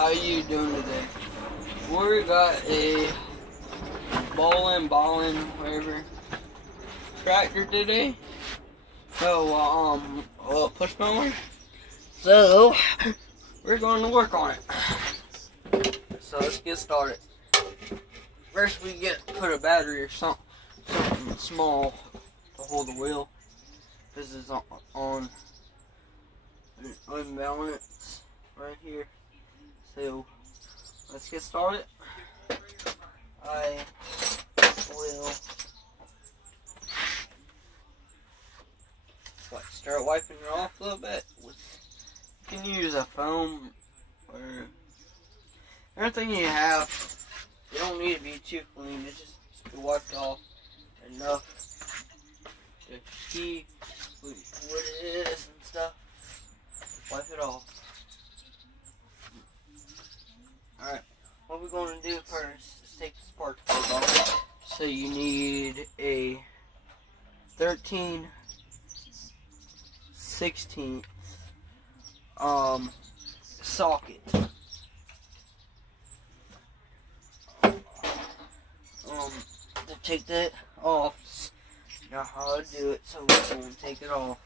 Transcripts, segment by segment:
How you doing today? We got a ballin', whatever tractor today. So, push mower. So, we're going to work on it. So let's get started. First, we put a battery or something small to hold the wheel. This is on an unbalance right here. So let's get started. I will start wiping it off a little bit. You can use a foam or everything you have. You don't need to be too clean. It just be wiped off enough to see what it is and stuff. Wipe it off. Alright, what we're going to do first is take the spark plug off. So you need a 13/16 socket. To take that off, you know how to do it, so we're going to take it off.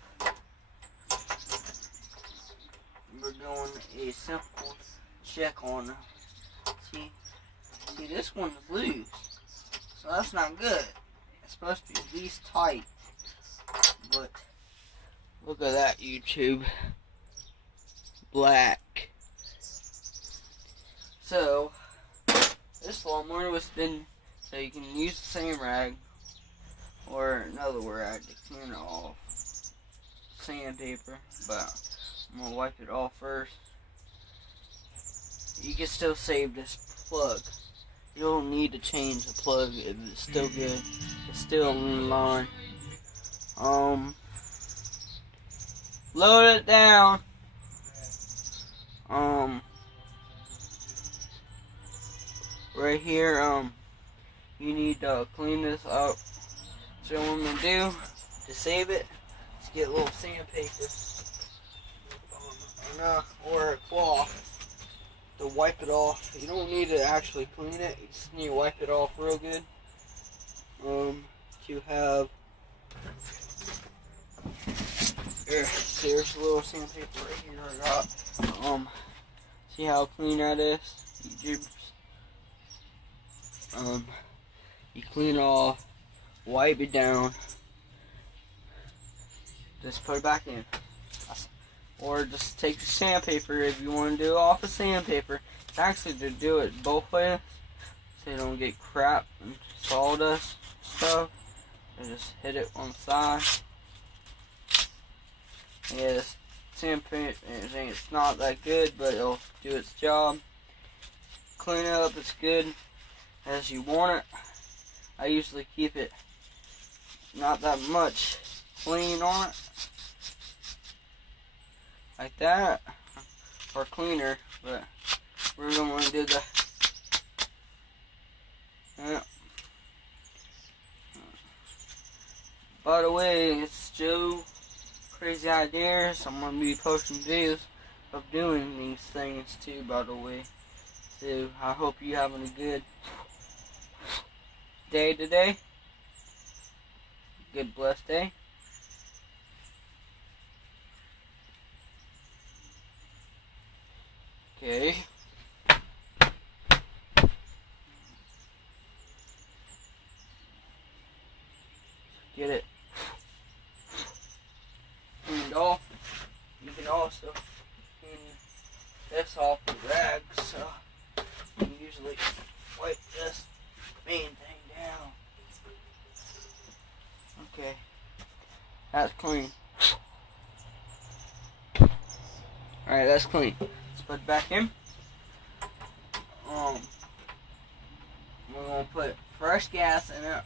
We're doing a simple check on it. See, this one's loose, so that's not good. It's supposed to be at least tight, but look at that, YouTube. Black. So, this lawnmower was been, so you can use the same rag or another rag to clean it off. Sandpaper, but I'm going to wipe it off first. You can still save this plug. You don't need to change the plug if it's still good. It's still in line. Load it down. Right here, you need to clean this up. So what I'm gonna do to save it is get a little sandpaper or a cloth to wipe it off. You don't need to actually clean it. You just need to wipe it off real good. To have there's a little sandpaper right here I got. See how clean that is? You clean it off, wipe it down, just put it back in. Or just take the sandpaper if you want to do it off of sandpaper. It's actually to do it both ways, so you don't get crap and sawdust stuff. And just hit it on the side. Yeah, this sandpaper, it's not that good, but it'll do its job. Clean it up as good as you want it. I usually keep it not that much clean on it, like that, or cleaner, but we're going to do the By the way, it's Joe Crazy Ideas. I'm going to be posting videos of doing these things too, by the way. So I hope you're having a good day today. Good blessed day. Okay. Get it cleaned off. You can also clean this off with rags, so you usually wipe this main thing down. Okay, that's clean. Alright, that's clean. Let's put it back in. We're gonna put fresh gas in it.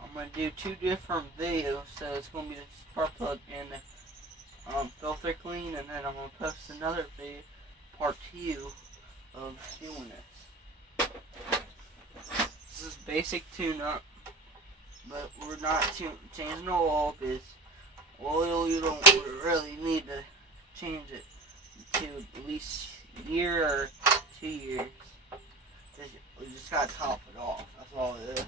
I'm going to do two different videos, so it's going to be the spark plug and the filter clean, and then I'm going to post another video, part 2 of doing this. This is basic tune-up, but we're not changing the oil, because oil you don't really need to change it to at least year or 2 years. We just gotta top it off. That's all it is.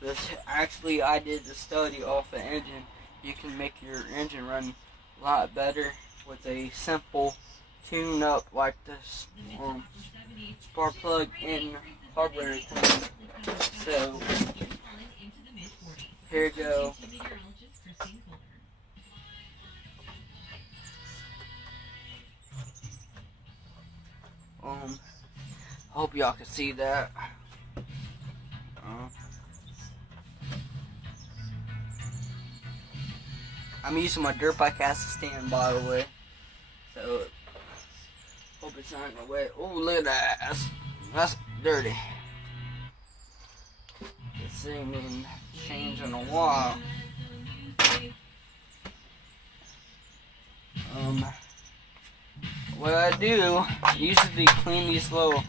This, actually, I did the study off the engine. You can make your engine run a lot better with a simple tune-up like this spark plug in carburetor cleaner. So here you go. Hope y'all can see that. I'm using my dirt bike as a stand, by the way. So hope it's not in the way. Oh, look at that. That's dirty. This thing been changed in a while. What I do usually clean these little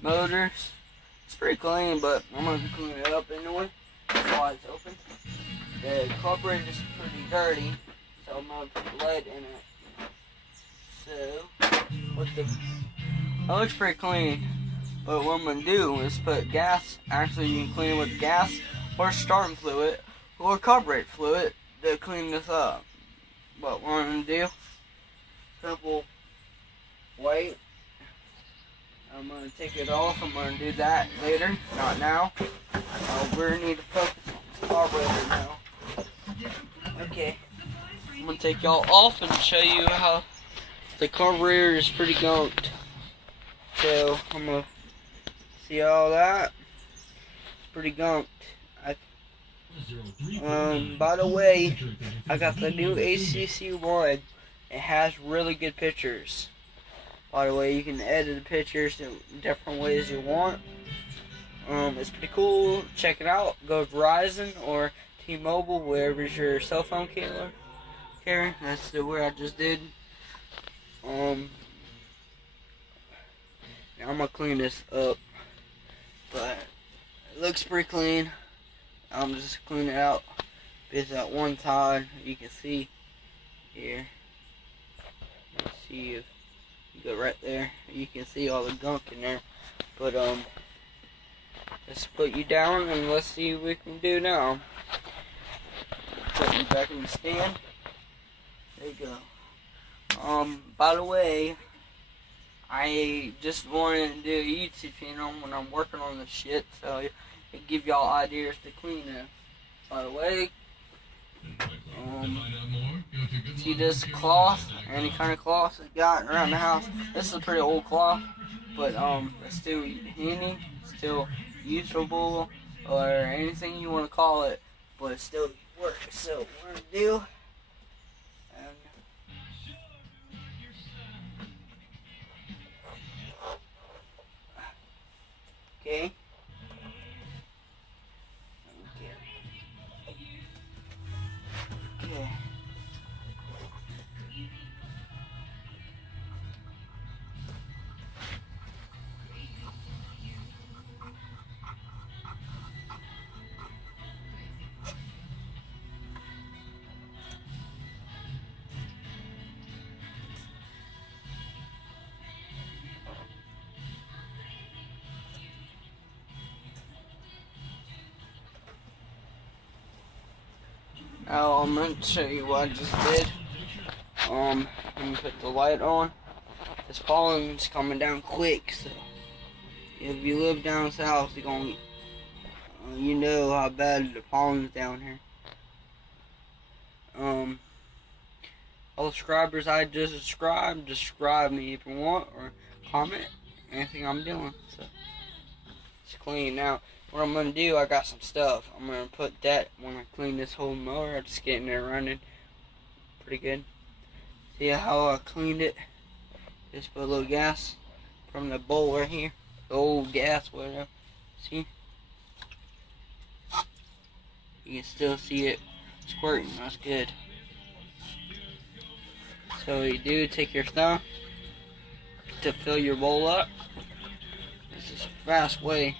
motors. It's pretty clean, but I'm gonna clean it up anyway. That's why it's open. The carburetor is pretty dirty, so I'm gonna put lead in it. So, it looks pretty clean. But what I'm gonna do is put gas. Actually, you can clean it with gas or starting fluid or carburetor fluid to clean this up. But what I'm gonna do, simple, wait. I'm gonna take it off. I'm gonna do that later, not now. We need to focus on this carburetor now. Okay, I'm gonna take y'all off and show you how the carburetor is pretty gunked. So I'm gonna see all that. It's pretty gunked. By the way, I got the new ACC1. It has really good pictures. By the way, you can edit the pictures in different ways you want. It's pretty cool. Check it out. Go to Verizon or T-Mobile, wherever's your cell phone carrier. That's the where I just did. Now I'm gonna clean this up, but it looks pretty clean. I'm just cleaning it out because that one side you can see here. Let's see if you go right there. You can see all the gunk in there. But let's put you down and let's see what we can do now. Put you back in the stand. There you go. By the way, I just wanted to do a YouTube channel when I'm working on this shit, so it give y'all ideas to clean this. By the way, see this cloth, any kind of cloth you got around the house. This is a pretty old cloth, but it's still handy, still usable, or anything you want to call it, but it still works. So what we're gonna do, okay. Okay. Now I'm going to show you what I just did. Let me put the light on. This pollen's coming down quick, so if you live down south, you're gonna, you know how bad the pollen's down here. All the subscribers I just subscribe me if you want, or comment anything I'm doing. So it's clean now. What I'm gonna do, I got some stuff. I'm gonna put that when I clean this whole mower. I'm just getting it running pretty good. See how I cleaned it? Just put a little gas from the bowl right here. The old gas, whatever. See? You can still see it squirting. That's good. So what you do, take your thumb to fill your bowl up. This is a fast way.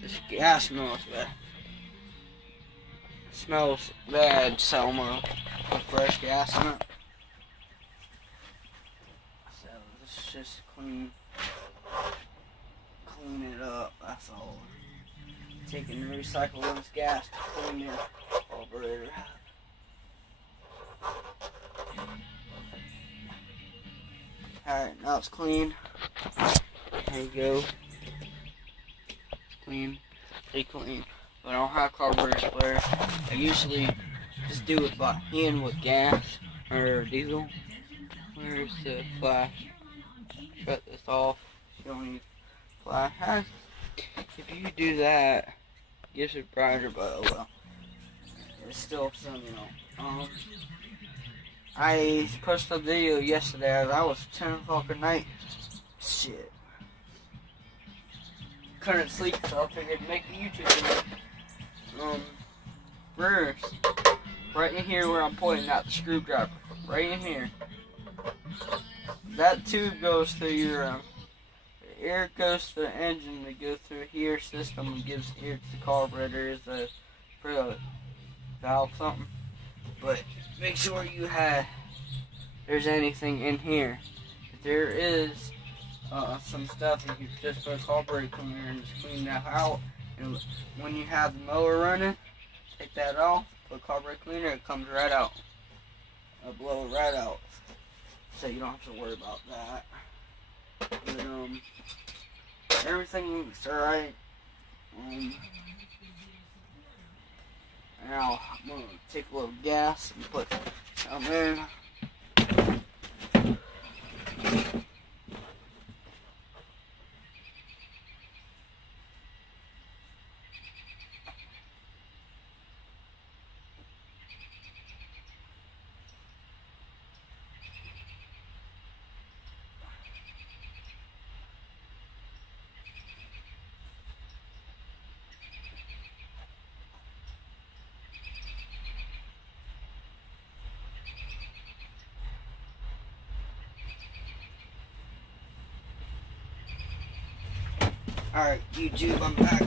This gas smells bad. smells bad, so I'm gonna put fresh gas in it. So let's just clean it up, that's all. Taking recycled this gas to clean the carburetor. Alright, now it's clean. There you go. It's clean. Pretty clean. But I don't have carburetor splatter. I usually just do it by hand with gas or diesel. Where's the flash? Shut this off. You don't need flash. If you do that, it gives it brighter, but oh well. It's still some, you know. I posted a video yesterday. That was 10 o'clock at night. Shit. Couldn't sleep, so I figured make a YouTube video. First, right in here where I'm pointing out the screwdriver, right in here. That tube goes through your air goes to the engine to go through here system and gives air to the carburetor is a for a valve something. But make sure there's anything in here. If there is some stuff, you can just put a carburetor cleaner and just clean that out. And when you have the mower running, take that off, put carburetor cleaner, it comes right out. It'll blow it right out. So you don't have to worry about that. But, everything's alright. Now I'm gonna take a little gas and put some in. Alright, YouTube, I'm back.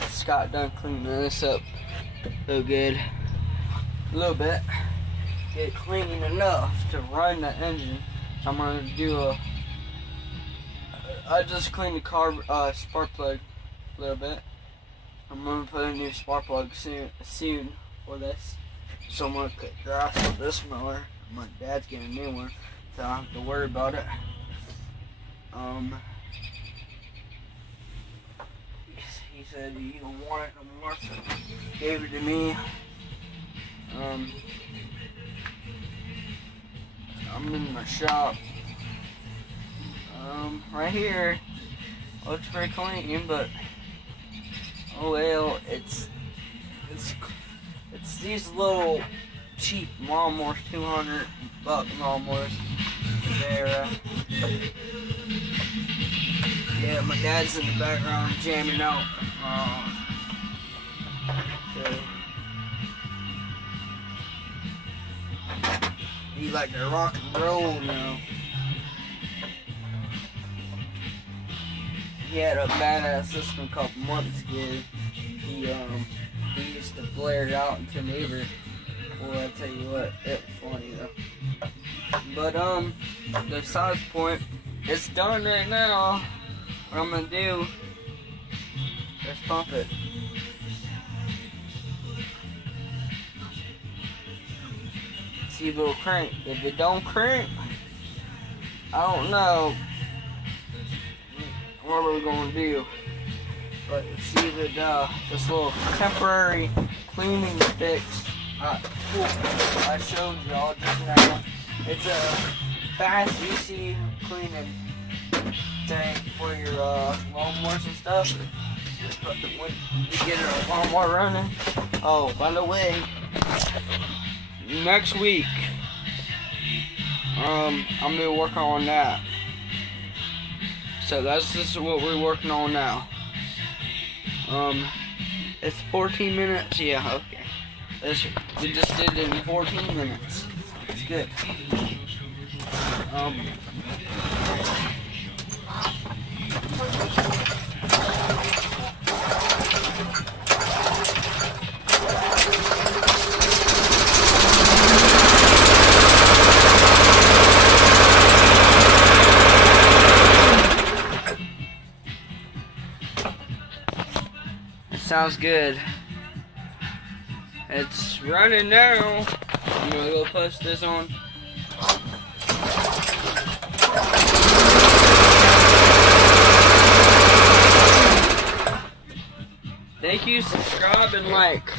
Just got done cleaning this up so good. A little bit. Get it clean enough to run the engine. So I'm going to do I just cleaned the spark plug a little bit. I'm going to put a new spark plug soon for this. So I'm going to cut grass with this mower. My dad's getting a new one, so I don't have to worry about it. He said he don't want it no more, so he gave it to me. I'm in my shop. Right here, looks pretty clean, but oh well, it's these little cheap lawnmowers, $200 lawnmowers. They're yeah, my dad's in the background jamming out. So he like to rock and roll now. He had a badass system a couple months ago. He used to blare it out into neighbors. Boy, I tell you what, it was funny though. But besides the point, it's done right now. What I'm gonna do is pump it. See if it'll crank. If it don't crank, I don't know what we're gonna do. But see if it this little temporary cleaning fix tool I showed y'all just now. It's a fast easy cleaning thing for your lawnmowers and stuff. But when you get a lawnmower running, oh, by the way, next week I'm gonna be working on that. So this is what we're working on now. It's 14 minutes. Yeah, okay. We just did it in 14 minutes. It's good. sounds good. It's running now. I'm gonna go post this on. Thank you, subscribe and like.